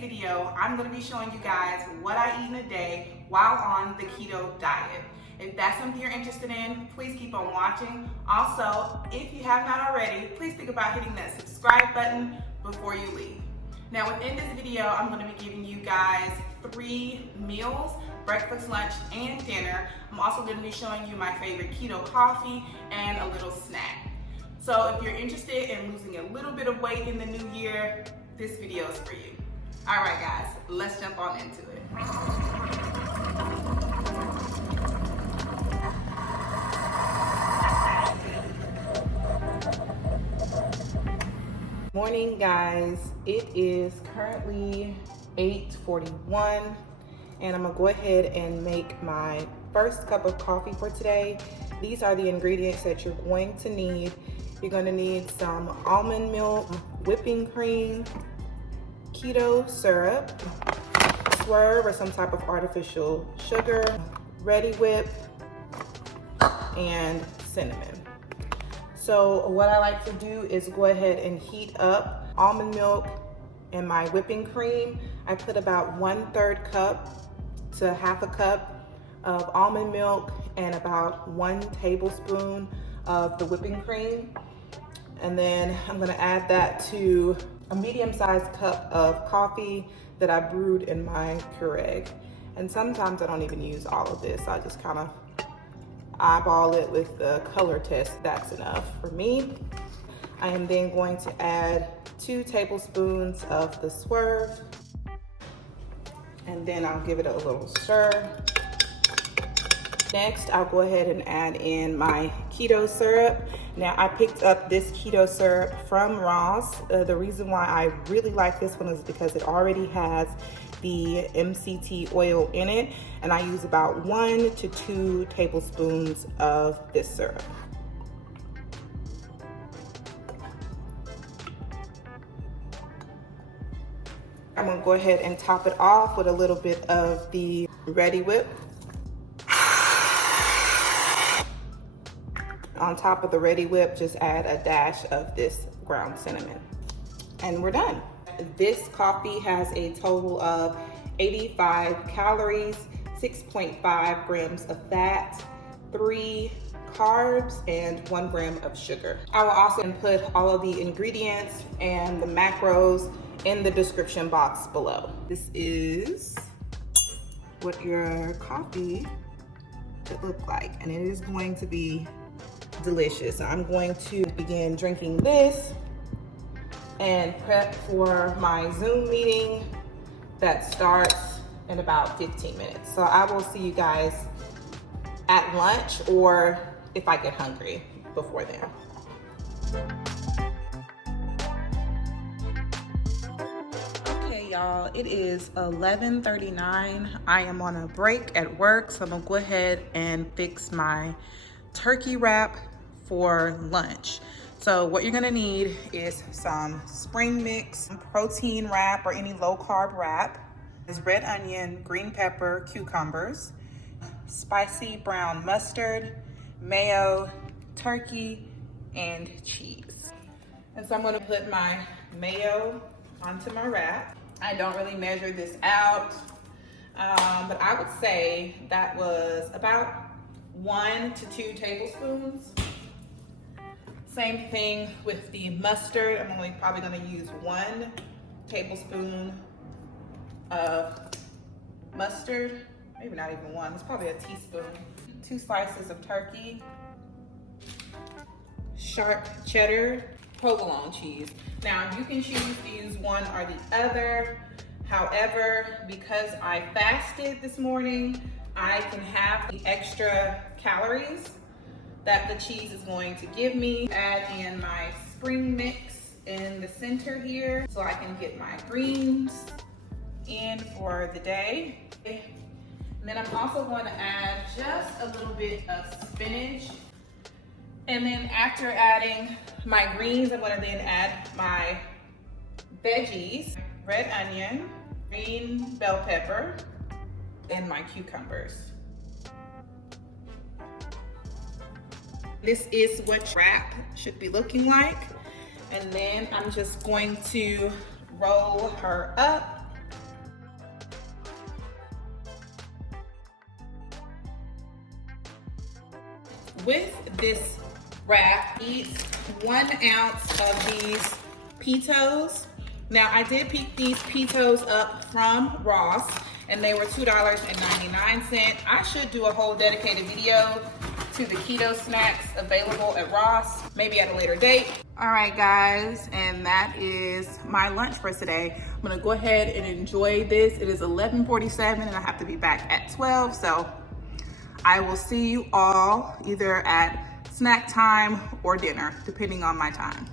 video, I'm going to be showing you guys what I eat in a day while on the keto diet. If that's something you're interested in, please keep on watching. Also, if you have not already, please think about hitting that subscribe button before you leave. Now within this video, I'm going to be giving you guys 3 meals, breakfast, lunch, and dinner. I'm also going to be showing you my favorite keto coffee and a little snack. So if you're interested in losing a little bit of weight in the new year, this video is for you. All right guys, let's jump on into it. Morning guys, it is currently 8:41 and I'm gonna go ahead and make my first cup of coffee for today. These are the ingredients that you're going to need. You're gonna need some almond milk, whipping cream, keto syrup, swerve or some type of artificial sugar, Reddi whip, and cinnamon. So what I like to do is go ahead and heat up almond milk and my whipping cream. I put about 1/3 cup to half a cup of almond milk and about 1 tablespoon of the whipping cream. And then I'm gonna add that to a medium-sized cup of coffee that I brewed in my Keurig. And sometimes I don't even use all of this. I just kind of eyeball it with the color test. That's enough for me. I am then going to add 2 tablespoons of the swerve. And then I'll give it a little stir. Next, I'll go ahead and add in my keto syrup. Now, I picked up this keto syrup from Ross. The reason why I really like this one is because it already has the MCT oil in it, and I use about 1 to 2 tablespoons of this syrup. I'm gonna go ahead and top it off with a little bit of the Reddi whip. On top of the Reddi whip, just add a dash of this ground cinnamon. And we're done. This coffee has a total of 85 calories, 6.5 grams of fat, 3 carbs, and 1 gram of sugar. I will also put all of the ingredients and the macros in the description box below. This is what your coffee should look like, and it is going to be delicious. I'm going to begin drinking this and prep for my Zoom meeting that starts in about 15 minutes. So I will see you guys at lunch or if I get hungry before then. Okay, y'all, it is 11:39. I am on a break at work, so I'm gonna go ahead and fix my turkey wrap for lunch. So what you're gonna need is some spring mix, protein wrap or any low carb wrap. There's red onion, green pepper, cucumbers, spicy brown mustard, mayo, turkey, and cheese. And so I'm gonna put my mayo onto my wrap. I don't really measure this out, but I would say that was about 1 to 2 tablespoons. Same thing with the mustard. I'm only probably gonna use 1 tablespoon of mustard. Maybe not even 1, it's probably a teaspoon. 2 slices of turkey, sharp cheddar, provolone cheese. Now you can choose to use one or the other. However, because I fasted this morning, I can have the extra calories that the cheese is going to give me. Add in my spring mix in the center here so I can get my greens in for the day. And then I'm also going to add just a little bit of spinach. And then after adding my greens, I'm going to then add my veggies, red onion, green bell pepper, and my cucumbers. This is what wrap should be looking like. And then I'm just going to roll her up with this wrap, eat 1 ounce of these pitos. Now, I did pick these pitos up from Ross, and they were $2.99. I should do a whole dedicated video to the keto snacks available at Ross, maybe at a later date. All right, guys, and that is my lunch for today. I'm gonna go ahead and enjoy this. It is 11:47, and I have to be back at 12, so I will see you all either at snack time or dinner, depending on my time.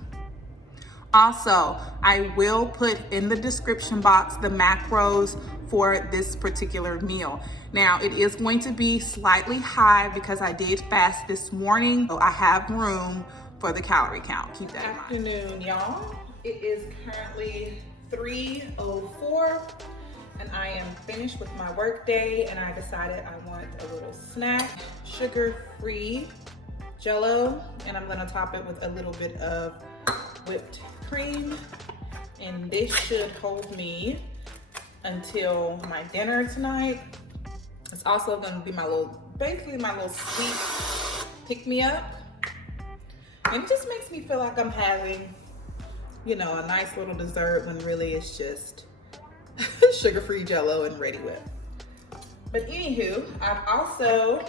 Also, I will put in the description box the macros for this particular meal. Now, it is going to be slightly high because I did fast this morning, so I have room for the calorie count. Keep that in mind. Good afternoon, y'all. It is currently 3:04, and I am finished with my work day, and I decided I want a little snack, sugar-free Jello, and I'm gonna top it with a little bit of whipped cream, and this should hold me until my dinner tonight. It's also gonna be basically my little sweet pick-me-up, and it just makes me feel like I'm having, you know, a nice little dessert when really it's just sugar-free Jello and Reddi whip. But anywho, I've also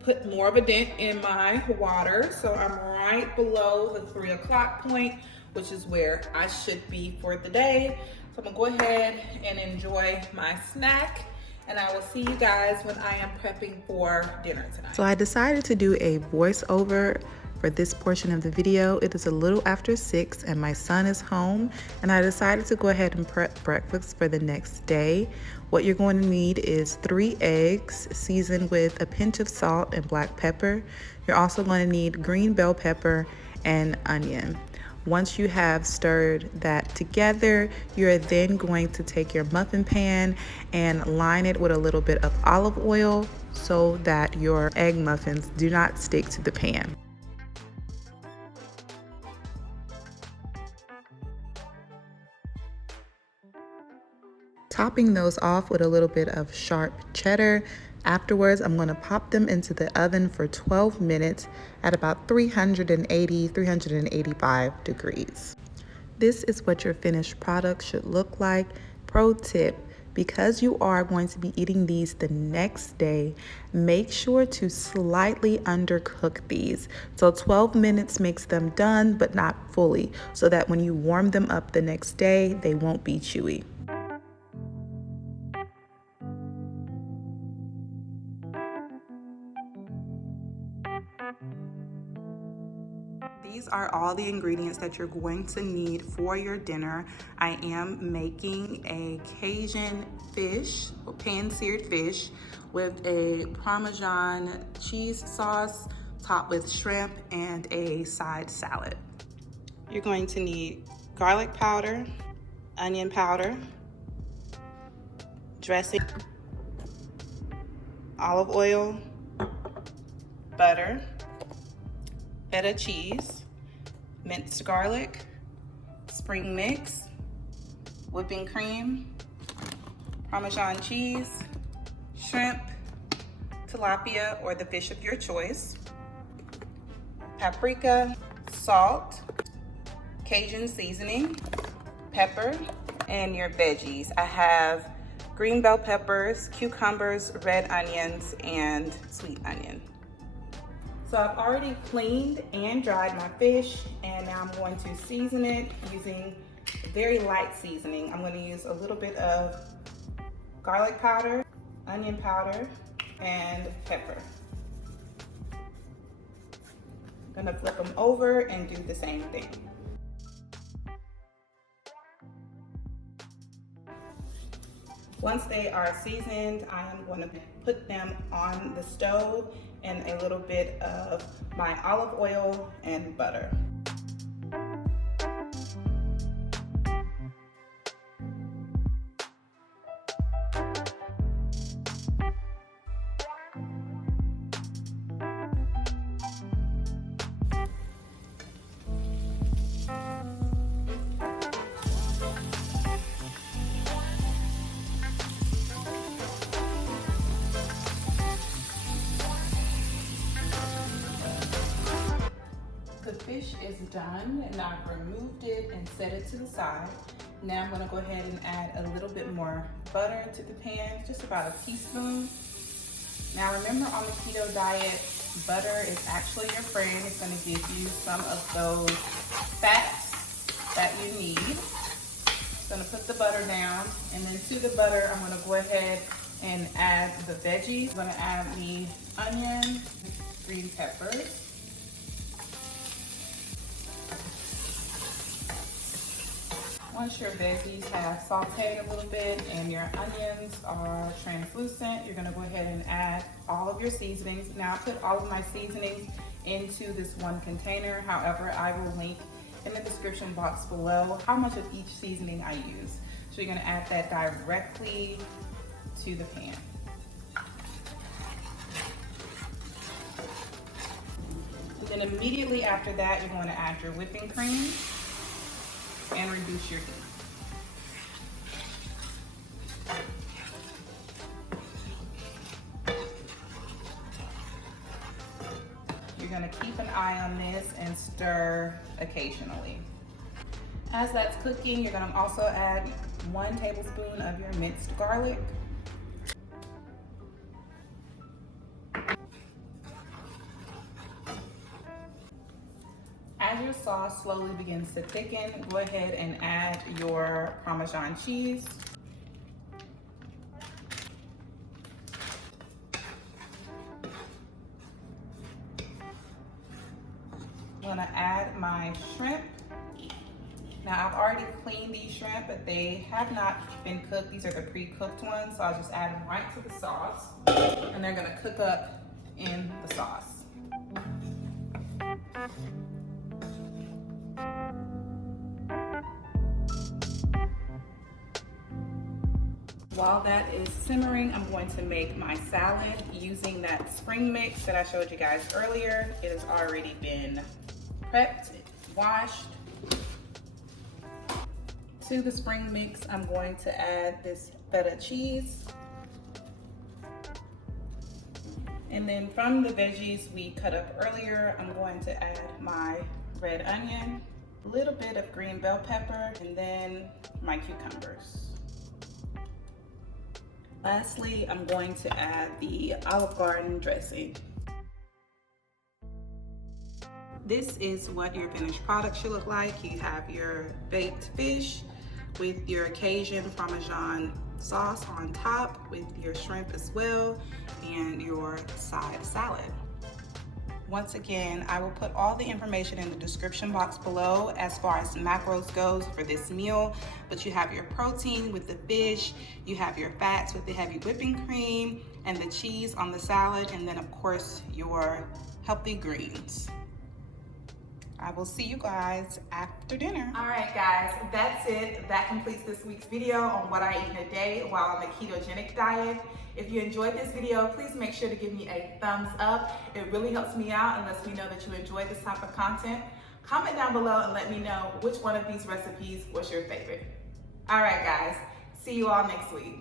put more of a dent in my water, so I'm right below the 3 o'clock point, which is where I should be for the day. So I'm gonna go ahead and enjoy my snack, and I will see you guys when I am prepping for dinner tonight. So I decided to do a voiceover for this portion of the video. It is a little after 6 and my son is home, and I decided to go ahead and prep breakfast for the next day. What you're going to need is 3 eggs seasoned with a pinch of salt and black pepper. You're also going to need green bell pepper and onion. Once you have stirred that together, you're then going to take your muffin pan and line it with a little bit of olive oil so that your egg muffins do not stick to the pan. Topping those off with a little bit of sharp cheddar. Afterwards, I'm going to pop them into the oven for 12 minutes at about 385 degrees. This is what your finished product should look like. Pro tip, because you are going to be eating these the next day, make sure to slightly undercook these. So 12 minutes makes them done, but not fully, so that when you warm them up the next day, they won't be chewy. These are all the ingredients that you're going to need for your dinner. I am making a Cajun fish, pan-seared fish, with a Parmesan cheese sauce topped with shrimp and a side salad. You're going to need garlic powder, onion powder, dressing, olive oil, butter, feta cheese, minced garlic, spring mix, whipping cream, Parmesan cheese, shrimp, tilapia or the fish of your choice, paprika, salt, Cajun seasoning, pepper, and your veggies. I have green bell peppers, cucumbers, red onions, and sweet onion. So I've already cleaned and dried my fish, and now I'm going to season it using very light seasoning. I'm going to use a little bit of garlic powder, onion powder, and pepper. I'm going to flip them over and do the same thing. Once they are seasoned, I am going to put them on the stove in a little bit of my olive oil and butter. fish is done and I've removed it and set it to the side. Now I'm gonna go ahead and add a little bit more butter to the pan, just about a teaspoon. Now remember, on the keto diet, butter is actually your friend. It's gonna give you some of those fats that you need. Just gonna put the butter down, and then to the butter, I'm gonna go ahead and add the veggies. I'm gonna add the onion, green peppers. Once your veggies have sauteed a little bit and your onions are translucent, you're gonna go ahead and add all of your seasonings. Now I put all of my seasonings into this one container. However, I will link in the description box below how much of each seasoning I use. So you're gonna add that directly to the pan. And then immediately after that, you're going to add your whipping cream and reduce your heat. You're going to keep an eye on this and stir occasionally. As that's cooking, you're going to also add 1 tablespoon of your minced garlic. As your sauce slowly begins to thicken, go ahead and add your Parmesan cheese. I'm gonna add my shrimp. Now I've already cleaned these shrimp, but they have not been cooked. These are the pre-cooked ones, so I'll just add them right to the sauce, and they're gonna cook up in the sauce. While that is simmering, I'm going to make my salad using that spring mix that I showed you guys earlier. It has already been prepped, washed. To the spring mix, I'm going to add this feta cheese. And then from the veggies we cut up earlier, I'm going to add my red onion, a little bit of green bell pepper, and then my cucumbers. Lastly, I'm going to add the Olive Garden dressing. This is what your finished product should look like. You have your baked fish with your Cajun Parmesan sauce on top, with your shrimp as well, and your side salad. Once again, I will put all the information in the description box below as far as macros goes for this meal. But you have your protein with the fish, you have your fats with the heavy whipping cream, and the cheese on the salad, and then of course your healthy greens. I will see you guys after dinner. All right guys, that's it. That completes this week's video on what I eat in a day while on the ketogenic diet. If you enjoyed this video, please make sure to give me a thumbs up. It really helps me out and lets me know that you enjoy this type of content. Comment down below and let me know which one of these recipes was your favorite. All right guys, see you all next week.